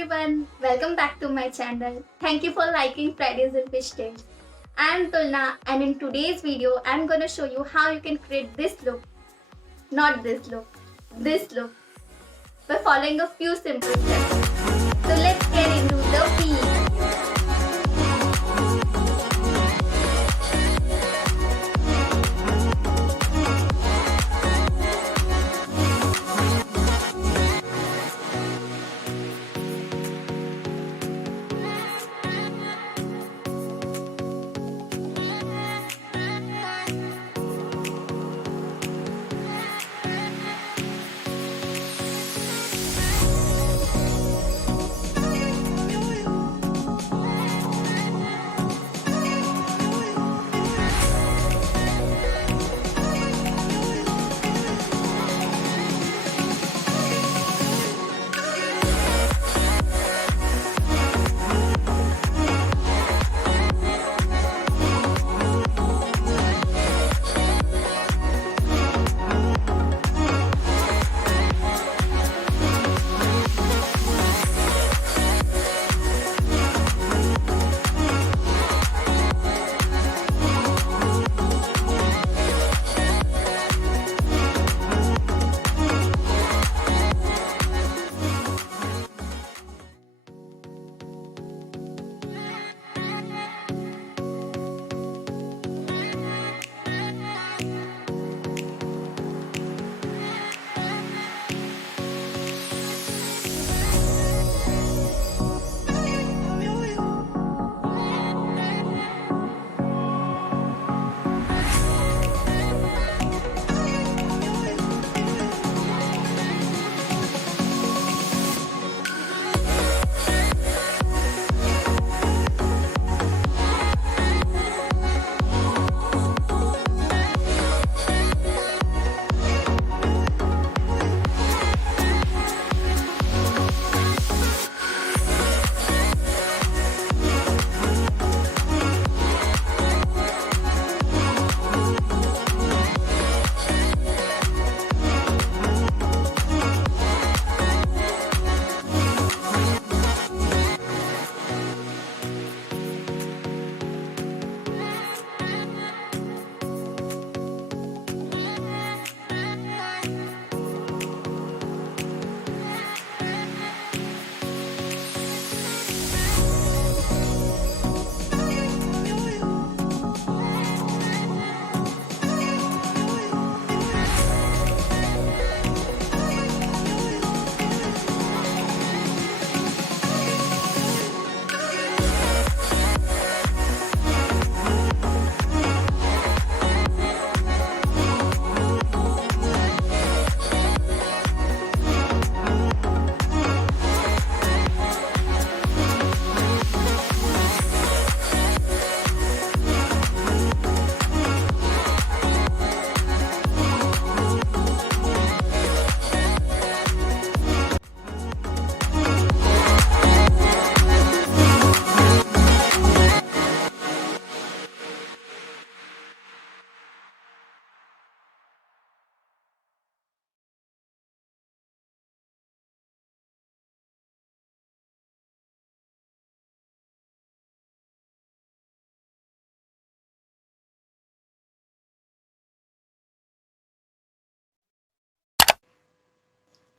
everyone, welcome back to my channel. Thank you for liking Fridays in Fish Tales. I am Tulna and in today's video I am gonna show you how you can create this look, not this look by following a few simple steps. So let's get into the video.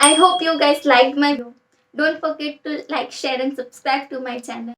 I hope you guys liked my video. Don't forget to like, share and subscribe to my channel.